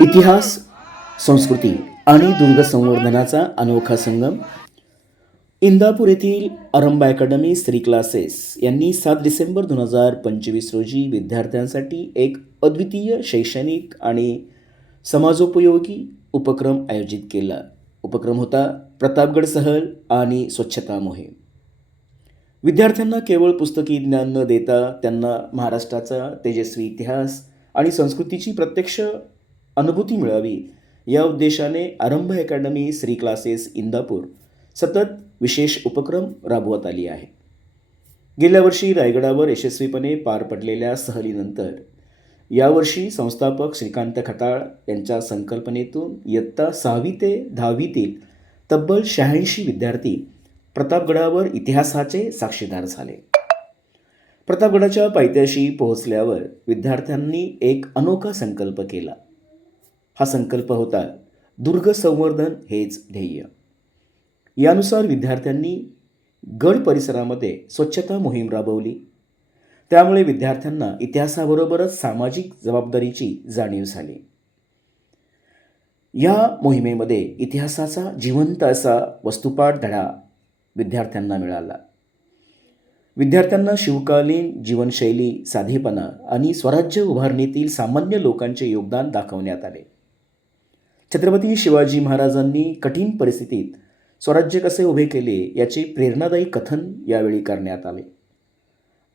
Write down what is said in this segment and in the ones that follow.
इतिहास, संस्कृती आणि दुर्ग संवर्धनाचा अनोखा संगम. इंदापूर येथील आरंभ अकॅडमी श्री क्लासेस यांनी 7 डिसेंबर 2025 रोजी विद्यार्थ्यांसाठी एक अद्वितीय शैक्षणिक आणि समाजोपयोगी उपक्रम आयोजित केला. उपक्रम होता प्रतापगड सहल आणि स्वच्छता मोहीम. विद्यार्थ्यांना केवळ पुस्तकी ज्ञान न देता त्यांना महाराष्ट्राचा तेजस्वी इतिहास आणि संस्कृतीची प्रत्यक्ष अनुभूती मिळावी या उद्देशाने आरंभ अकॅडमी श्री क्लासेस इंदापूर सतत विशेष उपक्रम राबवत आली आहे. गेल्या वर्षी रायगडावर यशस्वीपणे पार पडलेल्या सहलीनंतर यावर्षी संस्थापक श्रीकांत खताळ यांच्या संकल्पनेतून इयत्ता 6वी ते 10वीतील तब्बल 86 विद्यार्थी प्रतापगडावर इतिहासाचे साक्षीदार झाले. प्रतापगडाच्या पायथ्याशी पोहोचल्यावर विद्यार्थ्यांनी एक अनोखा संकल्प केला. हा संकल्प होता दुर्ग संवर्धन हेच ध्येय. यानुसार विद्यार्थ्यांनी गड परिसरामध्ये स्वच्छता मोहीम राबवली. त्यामुळे विद्यार्थ्यांना इतिहासाबरोबरच सामाजिक जबाबदारीची जाणीव झाली. या मोहिमेमध्ये इतिहासाचा जिवंत असा वस्तुपाठ धडा विद्यार्थ्यांना मिळाला. विद्यार्थ्यांना शिवकालीन जीवनशैली, साधेपणा आणि स्वराज्य उभारणीतील सामान्य लोकांचे योगदान दाखवण्यात आले. छत्रपती शिवाजी महाराजांनी कठीण परिस्थितीत स्वराज्य कसे उभे केले याचे प्रेरणादायी कथन यावेळी करण्यात आले.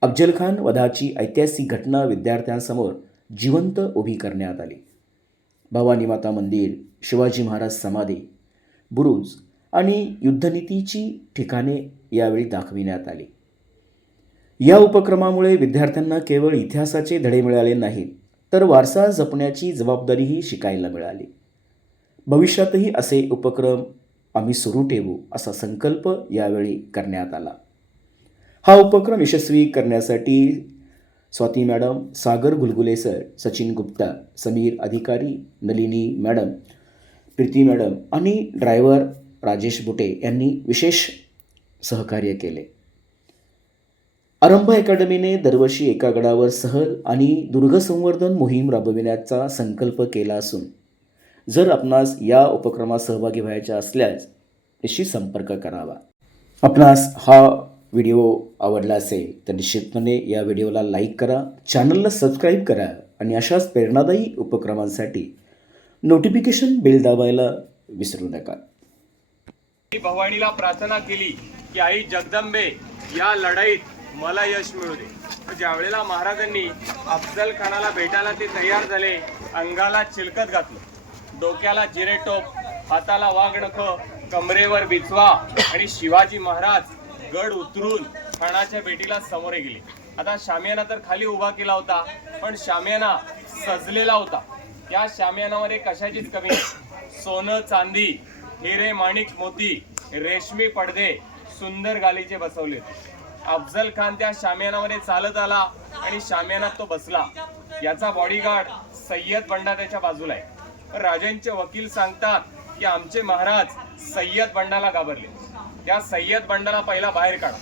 अफजल खान वधाची ऐतिहासिक घटना विद्यार्थ्यांसमोर जिवंत उभी करण्यात आली. भवानी माता मंदिर, शिवाजी महाराज समाधी, बुरुज आणि युद्धनीतीची ठिकाणे यावेळी दाखविण्यात आली. या उपक्रमामुळे विद्यार्थ्यांना केवळ इतिहासाचे धडे मिळाले नाहीत, तर वारसा जपण्याची जबाबदारीही शिकायला मिळाली. भविष्यातही असे उपक्रम आम्ही सुरू ठेवू असा संकल्प यावेळी करण्यात आला. हा उपक्रम यशस्वी करण्यासाठी स्वाती मॅडम, सागर गुलगुले सर, सचिन गुप्ता, समीर अधिकारी, नलिनी मॅडम, प्रीती मॅडम आणि ड्रायव्हर राजेश बुटे यांनी विशेष सहकार्य केले. आरंभ अकॅडमीने दरवर्षी एका गडावर सहल आणि दुर्ग संवर्धन मोहीम राबविण्याचा संकल्प केला असून जर आपणास या उपक्रमात सहभागी व्हायचे असल्यास निश्चित संपर्क करावा. आपणास हा व्हिडिओ आवडला असेल तर निश्चितपणे या व्हिडिओला लाईक करा, चॅनलला सबस्क्राईब करा आणि अशाच प्रेरणादायी उपक्रमांसाठी नोटिफिकेशन बेल दाबायला विसरू नका. भवानीला प्रार्थना केली की आई जगदंबे या लढाईत मला यश मिळू दे. ज्यावेळेला महाराजांनी अफजल खानाला भेटायला ते तयार झाले, अंगाला चिलकत घातलं, डोक्याला जिरेटोप, हाताला वाघनख, कमरेवर बिचवा आणि शिवाजी महाराज गड उतरून खानाच्या भेटीला समोर गेले. आता शामियाना तर खाली उभा केला होता, पण शामियाना सजलेला होता. त्या शामियानावर कशाचीच कमी नाही. सोनं, चांदी, हिरे, माणिक, मोती, रेशमी पडदे सुंदर गालीचे बसवले. अफजल खान त्या शामियानामध्ये चालत आला आणि शामियानात तो बसला. याचा बॉडीगार्ड सय्यद बंडा त्याच्या बाजूला आहे. राजांचे वकील सांगतात की आमचे महाराज सय्यद बंडाला घाबरले. त्या सय्यद बंडाला पहिला बाहेर काढा.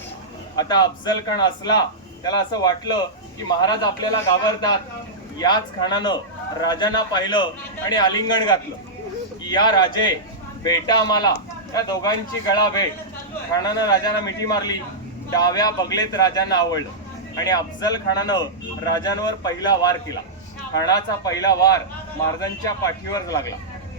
आता अफजल खान असला, त्याला असं वाटलं की महाराज आपल्याला घाबरतात. याच खानानं राजांना पाहिलं आणि आलिंगन घातलं की या राजे भेटा आम्हाला. या दोघांची गळा भेट. खानानं राजांना मिठी मारली. डाव्या बगलेत राजांना आवडलं आणि अफजल खानानं राजांवर पहिला वार केला. खानाचा पहिला वार महाराजांच्या पाठीवर लागला.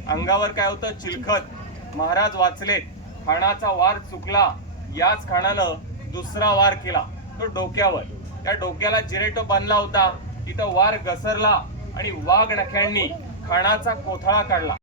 अंगावर काय होतं, चिलखत. महाराज वाचलेत. खानाचा वार चुकला. याच खानानं दुसरा वार केला, तो डोक्यावर. त्या डोक्याला जिरेटो बांधला होता. तिथं वार घसरला आणि वाघ नख्यांनी खानाचा कोथळा काढला.